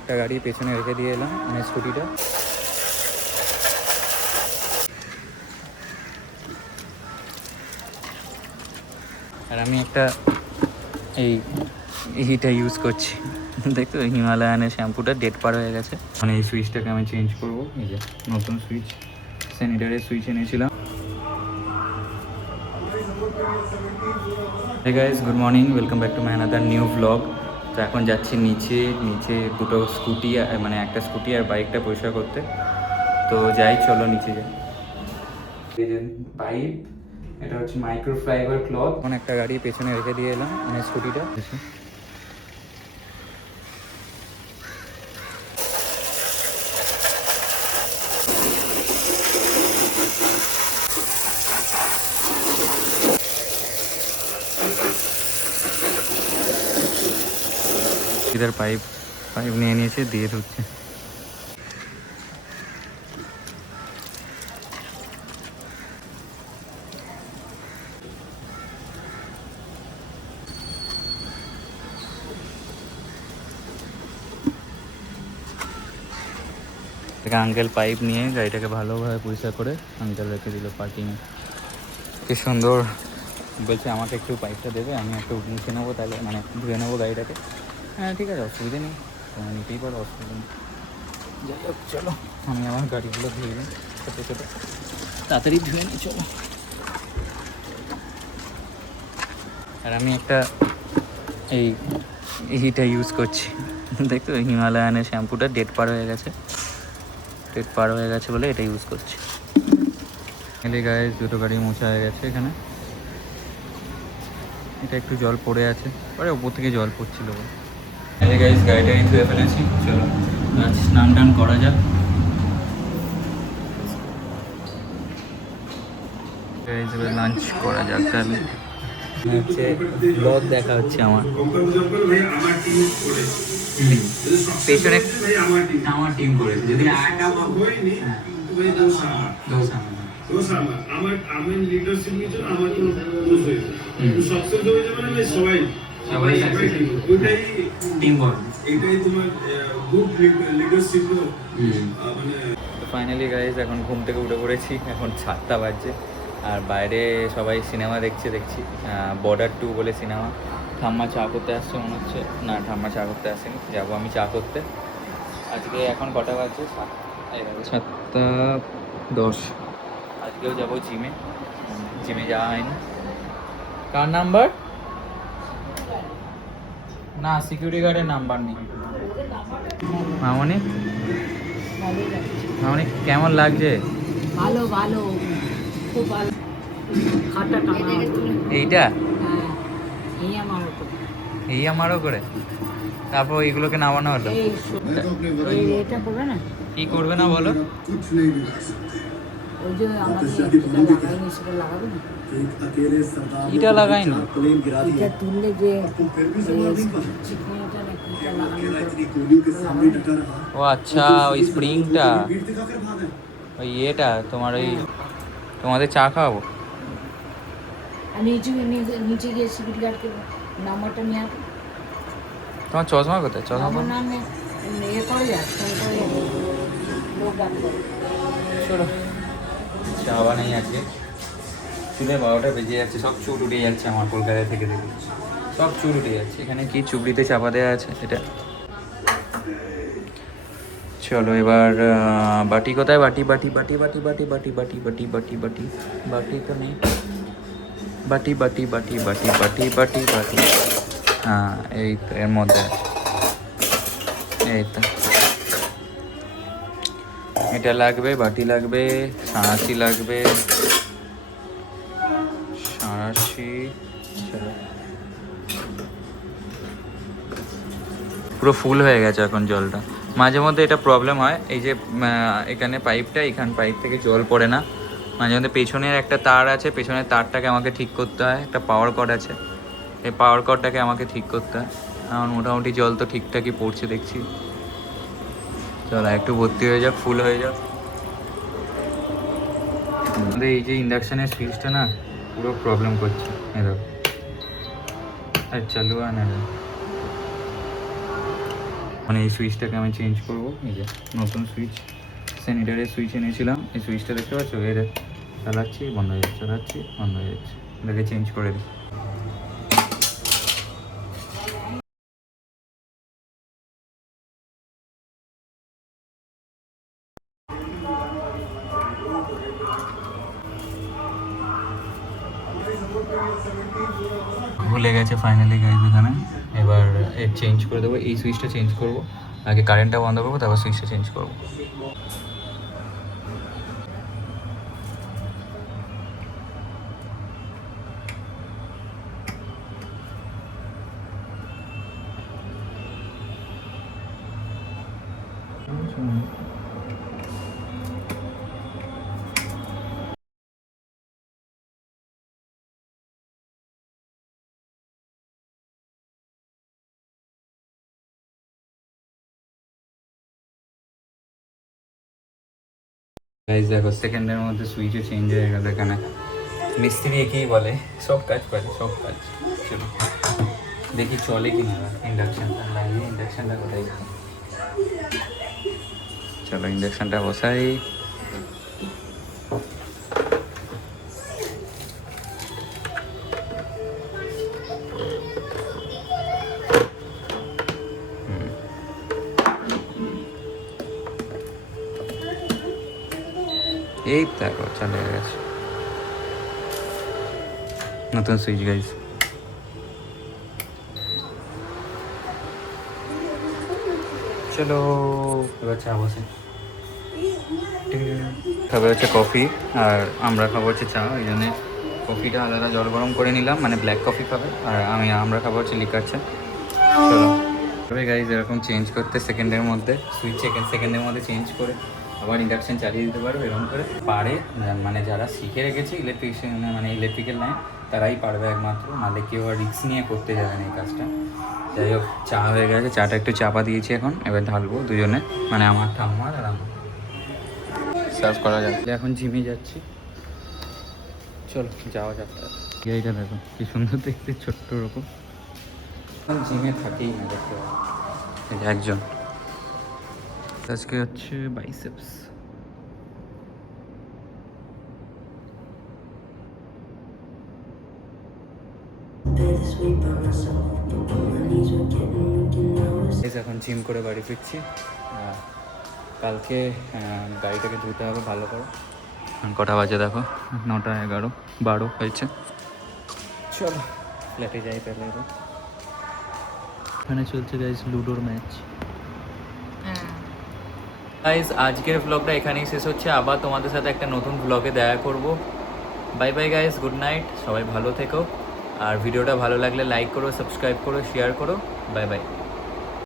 একটা গাড়ি পেছনে রেখে দিয়ে এলাম, মানে স্কুটিটা। আর আমি একটা এইটা ইউজ করছি, দেখো হিমালয়ানের শ্যাম্পুটা ডেট পার হয়ে গেছে। মানে এই সুইচটাকে আমি চেঞ্জ করবো। এই যে নতুন সুইচ, স্যানিটারের সুইচ এনেছিলাম। Hey guys, good morning, welcome back to my another new blog. তো এখন যাচ্ছি নিচে দুটো স্কুটি, মানে একটা স্কুটি আর বাইকটা পরিষ্কার করতে। তো যাই, চলো নিচে যাই। এই যে পাইপ, এটা হচ্ছে মাইক্রোফাইবার ক্লথ। এখন একটা গাড়ি পেছনে রেখে দিয়ে এলাম, মানে স্কুটিটা। ইধার পাইপ নিয়ে নিয়েছে, দিয়ে ঢুকছে। আঙ্কেল পাইপ নিয়ে গাড়িটাকে ভালোভাবে পরিষ্কার করে আঙ্কেল রেখে দিল পার্কিংয়ে। কি সুন্দর। বলছে আমাকে একটু পাইপটা দেবে, আমি একটু মুছে নেবো, তাহলে মানে ধুয়ে নেবো গাড়িটাকে। হ্যাঁ ঠিক আছে, অসুবিধা নেই, তোমার নিতেই পারো, অসুবিধা নেই। যাই হোক, চলো আমি আমার গাড়িগুলো ধুয়ে নিই, ছোটো ছোটো, তাড়াতাড়ি ধুয়ে নিই, চলো। আর আমি একটা এইটা ইউজ করছি, দেখো হিমালয়ানের শ্যাম্পুটা ডেট পার হয়ে গেছে বলে এটা ইউজ করছি। এলে গায়ে দুটো গাড়ি মোছা হয়ে গেছে। এখানে এটা একটু জল পড়ে আছে, পরে ওপর থেকে জল পড়ছিল। এলে গাইস গাড়িটা আমি ধুয়ে ফেলেছি, চলো স্নান টান করা যাক। লাঞ্চ করা যাক তাহলে। হচ্ছে ব্লগ দেখা হচ্ছে আমার পেছনে, আমার টিম করেছে। যদি আমি লিডারশিপ নিয়েছিল, আমার তো লুজ হয়েছে, সাকসেস হয়ে যাবে না, সবাই ওইটাই টিম ওয়ার্ক, এটাই তোমার গুড লিডারশিপ। মানে ফাইনালি গাইজ এখন ঘুম থেকে উঠে পড়েছি, এখন 7টা বাজছে। আর বাইরে সবাই সিনেমা দেখছি বর্ডার 2 বলে সিনেমা। ঠাম্মা চা করতে আসছে মনে হচ্ছে, না ঠাম্মা চা করতে আসেনি, যাবো আমি চা করতে। আজকে এখন কটা বাজছে? 7:10। আজকেও যাবো জিমে যাওয়া হয়নি। কার নাম্বার? না, সিকিউরিটি গার্ডের নাম্বার নেই। মামনি কেমন লাগছে? ভালো ভালো, খুব ভালো। এইটা এই আমারও করে, তারপর এইগুলোকে নামানো হলো। এটা করবে না, কি করবে না বলো? ওই যে আমাদের লাগাইনি, সেটা লাগাবে না। এটা লাগাইনি, এটা তুললে যে ও আচ্ছা, ওই স্প্রিংটা, ওই এটা তোমার ওই তোমাদের চা খাওয়াবো। আর নিচে গিয়ে সিকিউরিটি গার্ডকে নাম্বারটা নিয়ে আসবো। তোমার চশমা কোথায়? চশমা নামে ইয়ে করে যাক, লোক ডাকবে। চলো, চা বানাই আজকে। চুলে 12টা বেজে যাচ্ছে, সব চুল উঠে যাচ্ছে আমার কলকাতা থেকে সব চুল উঠে যাচ্ছে। এখানে কি চুবড়িতে চাপা দেওয়া আছে এটা। চলো এবার বাটি কোথায়? বাটি তো নেই। বাটি। হ্যাঁ, এই তো এর মধ্যে, এই তো এটা লাগবে, বাটি লাগবে, সাঁড়াশি লাগবে, চলো। পুরো ফুল হয়ে গেছে এখন জলটা। মাঝে মধ্যে এটা প্রবলেম হয়, এই যে এখানে পাইপ থেকে জল পড়ে না। মাঝে মধ্যে পেছনের একটা তার আছে, পেছনের তারটাকে আমাকে ঠিক করতে হয়। একটা পাওয়ার কর্ড আছে, এই পাওয়ার কর্ডটাকে আমাকে ঠিক করতে হয়। এখন মোটামুটি জল তো ঠিকঠাকই পড়ছে দেখছি। চলো একটু ভর্তি হয়ে যাক, ফুল হয়ে যাক। আমাদের এই যে ইন্ডাকশানের সুইচটা না পুরো প্রবলেম করছে। চালু হয় না। মানে এই সুইচটাকে আমি চেঞ্জ করবো। এই যে নতুন সুইচ, স্যানিটারের সুইচ এনেছিলাম, এই সুইচটা দেখতে পাচ্ছ, এর চালাচ্ছি বন্ধ হয়ে যাচ্ছে, চালাচ্ছি বন্ধ হয়ে যাচ্ছে, এটাকে চেঞ্জ করে দিই। ভুলে গেছে ফাইনালি গাইজ এখানে। এবার এর চেঞ্জ করে দেবো, এই সুইচটা চেঞ্জ করবো, আগে কারেন্টটা বন্ধ করবো, তারপর সুইচটা চেঞ্জ করবো। গাইজ দেখো সেকেন্ডের মধ্যে সুইচে চেঞ্জ হয়ে গেল। এখানে মিস্ত্রি একেই বলে, সব কাজ পারে, সব কাজ। চলো দেখি চলে কি না ইন্ডাকশানটা লাগিয়ে। ইন্ডাকশানটা কোথায় গেল? চলো ইন্ডাকশানটা বসাই। এই দেখো চলে গেছে নতুন সুইচ গাইজ। চলো এবার চা বসে খাবে হচ্ছে কফি, আর আমরা খাবো হচ্ছে চা। ওই জন্যে কফিটা আলাদা জল গরম করে নিলাম, মানে ব্ল্যাক কফি খাবে, আর আমরা খাবো হচ্ছে লিকার চা। চলো তবে গাইজ এরকম চেঞ্জ করতে সেকেন্ডের মধ্যে, সুইচ সেকেন্ডের মধ্যে চেঞ্জ করে আবার ইন্ডাকশান চালিয়ে দিতে পারবে এরকম করে পারে। মানে যারা শিখে রেখেছে ইলেকট্রিশিয়ান, মানে ইলেকট্রিক্যাল লাইন, তারাই পারবে একমাত্র, নাহলে কেউ আর রিস্ক নিয়ে করতে যাবে না এই কাজটা। যাই হোক চা হয়ে গেছে, চাটা একটু চাপা দিয়েছি, এখন এবার ঢালবো দুজনে, মানে আমার ঠাম্মার আর আমার। সার্ভ করা যাচ্ছে। এখন জিমে যাচ্ছি, চলো যাওয়া যাক। এইটা দেখো কি সুন্দর দেখতে, ছোট্ট রকম। এখন জিমে থাকেই না দেখতে পাবো একজন। আজকে হচ্ছে বাইসেপস। এখন জিম করে বাড়ি ফিরছি। কালকে গাড়িটাকে ধুতে হবে ভালো করে। কটা বাজে দেখো, 9টা 11 12 হয়েছে। চলো ফ্ল্যাটে যাই তাহলে। এখানে চলছে গাইজ লুডোর ম্যাচ। গাইজ আজকের ব্লগটা এখানেই শেষ হচ্ছে, আবার তোমাদের সাথে একটা নতুন ব্লগে দেখা করব। Bye bye guys, good night, সবাই ভালো থেকো। আর ভিডিওটা ভালো লাগলে লাইক করো, সাবস্ক্রাইব করো, শেয়ার করো। Bye bye.